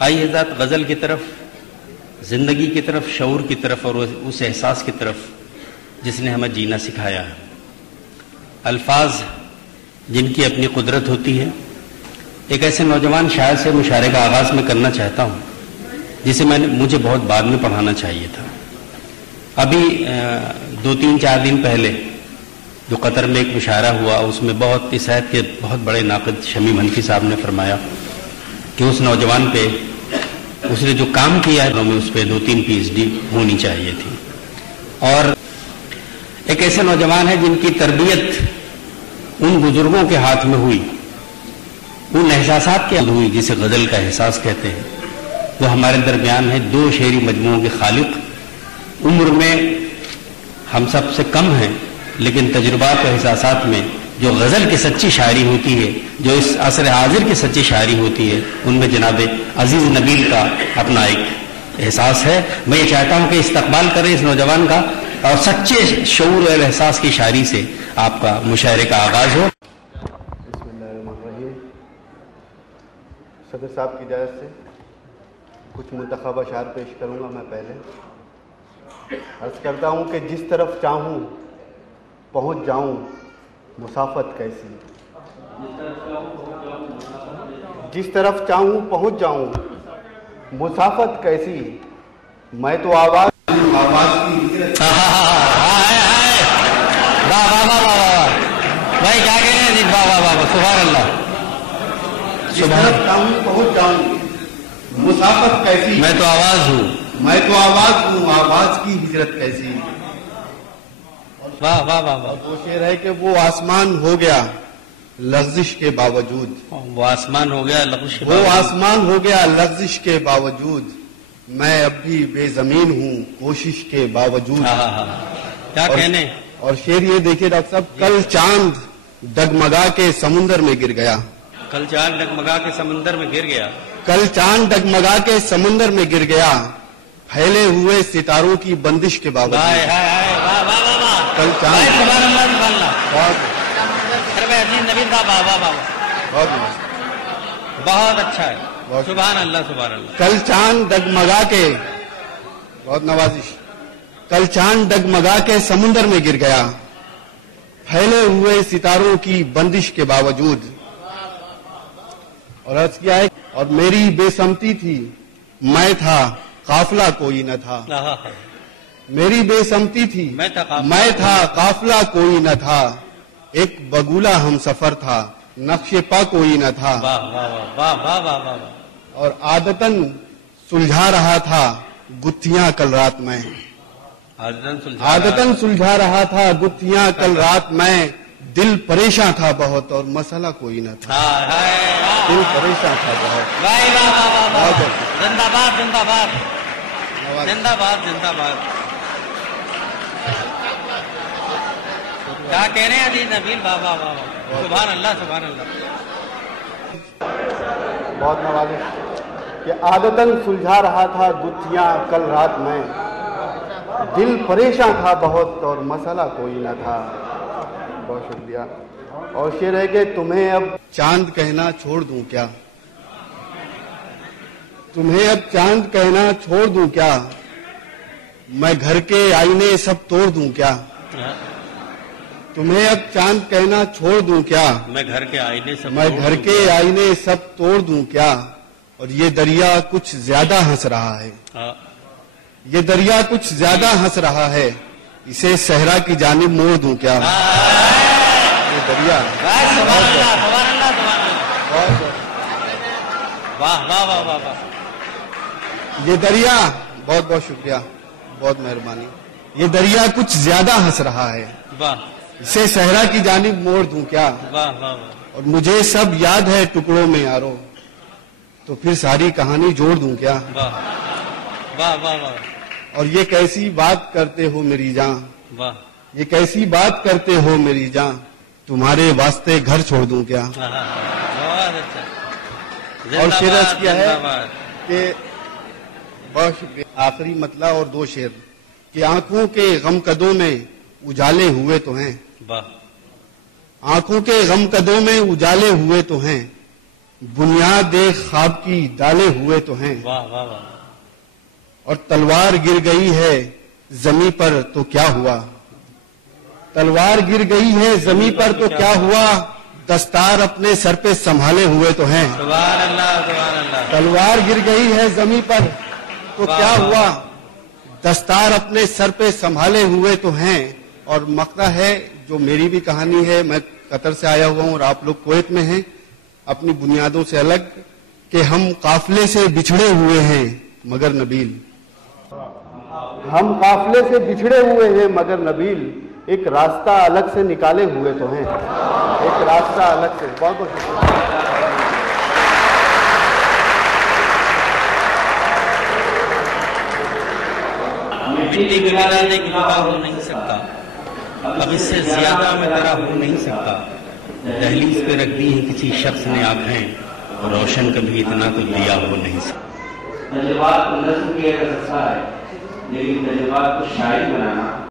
آئیے حضرات غزل کی طرف، زندگی کی طرف، شعور کی طرف اور اس احساس کی طرف جس نے ہمیں جینا سکھایا ہے۔ الفاظ جن کی اپنی قدرت ہوتی ہے۔ ایک ایسے نوجوان شاعر سے مشاعرے کا آغاز میں کرنا چاہتا ہوں جسے مجھے بہت بعد میں پڑھانا چاہیے تھا۔ ابھی 2-3-4 دن پہلے جو قطر میں ایک مشاعرہ ہوا، اس میں اس آیت کے بہت بڑے ناقد شمیم حنفی صاحب نے فرمایا کہ اس نوجوان پہ اس نے جو کام کیا ہے اس پہ 2-3 PhD ہونی چاہیے تھی۔ اور ایک ایسے نوجوان ہے جن کی تربیت ان بزرگوں کے ہاتھ میں ہوئی، ان احساسات کے ہوئی جسے غزل کا احساس کہتے ہیں۔ وہ ہمارے درمیان ہے 2 شعری مجموعوں کے خالق، عمر میں ہم سب سے کم ہیں لیکن تجربات و احساسات میں جو غزل کی سچی شاعری ہوتی ہے، جو اس عصر حاضر کی سچی شاعری ہوتی ہے، ان میں جناب عزیز نبیل کا اپنا ایک احساس ہے۔ میں یہ چاہتا ہوں کہ استقبال کریں اس نوجوان کا اور سچے شعور اور احساس کی شاعری سے آپ کا مشاعرے کا آغاز ہو۔ بسم اللہ الرحمن الرحیم۔ صدر صاحب کی اجازت سے کچھ منتخب اشعار پیش کروں گا۔ میں پہلے عرض کرتا ہوں کہ جس طرف چاہوں پہنچ جاؤں مسافت کیسی، جس طرف چاہوں پہنچ جاؤں مسافت کیسی، میں تو آواز کی بھائی کیا کہہ رہے ہیں؟ سبحان اللہ۔ جس طرف چاہوں پہنچ جاؤں مسافت کیسی، میں تو آواز ہوں، میں تو آواز ہوں، آواز کی ہجرت کیسی۔ واہ واہ واہ واہ۔ وہ شعر ہے کہ وہ آسمان ہو گیا لغزش کے باوجود، وہ آسمان ہو گیا لغزش کے وہ آسمان ہو گیا لغزش کے باوجود، میں اب بھی بے زمین ہوں کوشش کے باوجود۔ کیا کہنے۔ اور شعر یہ دیکھیے ڈاکٹر صاحب، کل چاند ڈگمگا کے سمندر میں گر گیا، کل چاند ڈگمگا کے سمندر میں گر گیا، کل چاند ڈگمگا کے سمندر میں گر گیا، پھیلے ہوئے ستاروں کی بندش کے باوجود۔ کل چاند بہت اچھا ہے، سبحان اللہ سبحان اللہ۔ کل چاند ڈگمگا کے، بہت نوازش، کل چاند ڈگمگا کے سمندر میں گر گیا، پھیلے ہوئے ستاروں کی بندش کے باوجود۔ اور عرض کیا ہے، اور میری بے سمتی تھی میں تھا قافلہ کوئی نہ تھا، میری بے سمتی تھی میں تھا قافلہ کوئی نہ تھا، ایک بگولا ہم سفر تھا نقش پا کوئی نہ تھا، اور عادتاً سلجھا رہا تھا گتھیاں کل رات میں، عادتاً سلجھا رہا تھا گتھیاں کل رات میں، دل پریشاں تھا بہت اور مسئلہ کوئی نہ تھا، دل پریشاں تھا بہت۔ زندہ باد زندہ باد زندہ باد زندہ باد۔ کیا کہہ رہے ہیں عزیز نبیل؟ بابا بابا سبحان اللہ سبحان اللہ۔ بہت نوازش کہ عادتاً سلجھا رہا تھا گتھیاں کل رات میں، دل پریشاں تھا بہت اور مسئلہ کوئی نہ تھا۔ بہت شکریہ۔ اور شعر ہے کہ تمہیں اب چاند کہنا چھوڑ دوں کیا، تمہیں اب چاند کہنا چھوڑ دوں کیا، میں گھر کے آئینے سب توڑ دوں کیا، تمہیں اب چاند کہنا چھوڑ دوں کیا، میں گھر کے آئینے سب میں گھر کے آئینے سب توڑ دوں کیا، اور یہ دریا کچھ زیادہ ہنس رہا ہے، یہ دریا کچھ زیادہ ہنس رہا ہے، اسے صحرا کی جانب موڑ دوں کیا۔ یہ دریا یہ دریا، بہت بہت شکریہ، بہت مہربانی، یہ دریا کچھ زیادہ ہنس رہا ہے، اسے صحرا کی جانب موڑ دوں کیا، اور مجھے سب یاد ہے ٹکڑوں میں یارو، تو پھر ساری کہانی جوڑ دوں کیا۔ اور یہ کیسی بات کرتے ہو میری جان، یہ کیسی بات کرتے ہو میری جان، تمہارے واسطے گھر چھوڑ دوں کیا۔ اور شعر کیا ہے کہ بہت شکریہ، آخری مطلع اور 2 شعر کہ آنکھوں کے غم قدوں میں اجالے ہوئے تو ہیں، آنکھوں کے غم قدوں میں اجالے ہوئے تو ہیں، بنیاد خواب کی ڈالے ہوئے تو ہیں. واہ واہ واہ. اور تلوار گر گئی ہے زمیں پر تو کیا ہوا. تلوار گر گئی ہے زمیں پر تو کیا ہوا. دستار اپنے سر پہ سنبھالے ہوئے تو ہیں. سبحان اللہ سبحان اللہ. تلوار گر گئی ہے زمیں پر تو کیا ہوا. دستار اپنے سر پہ سنبھالے ہوئے تو ہیں. اور مقطع ہے جو میری بھی کہانی ہے. میں قطر سے آیا ہوا ہوں اور آپ لوگ کویت میں ہیں اپنی بنیادوں سے الگ, کہ ہم قافلے سے بچھڑے ہوئے ہیں مگر نبیل. ہم قافلے سے بچھڑے ہوئے ہیں مگر نبیل. ایک راستہ الگ سے نکالے ہوئے تو ہیں. ایک راستہ الگ سے. بہت بہت شکریہ. مٹی گرانے کی دعا ہو نہیں سکتا, اب اس سے زیادہ میں تیرا ہو نہیں سکتا. دہلیز پہ رکھ دی ہیں کسی شخص نے آنکھیں, اور روشن کبھی اتنا تو دیا ہو نہیں سکتا. تجربات کو نظم کیا جا سکتا ہے لیکن تجربات کو شاعری بنانا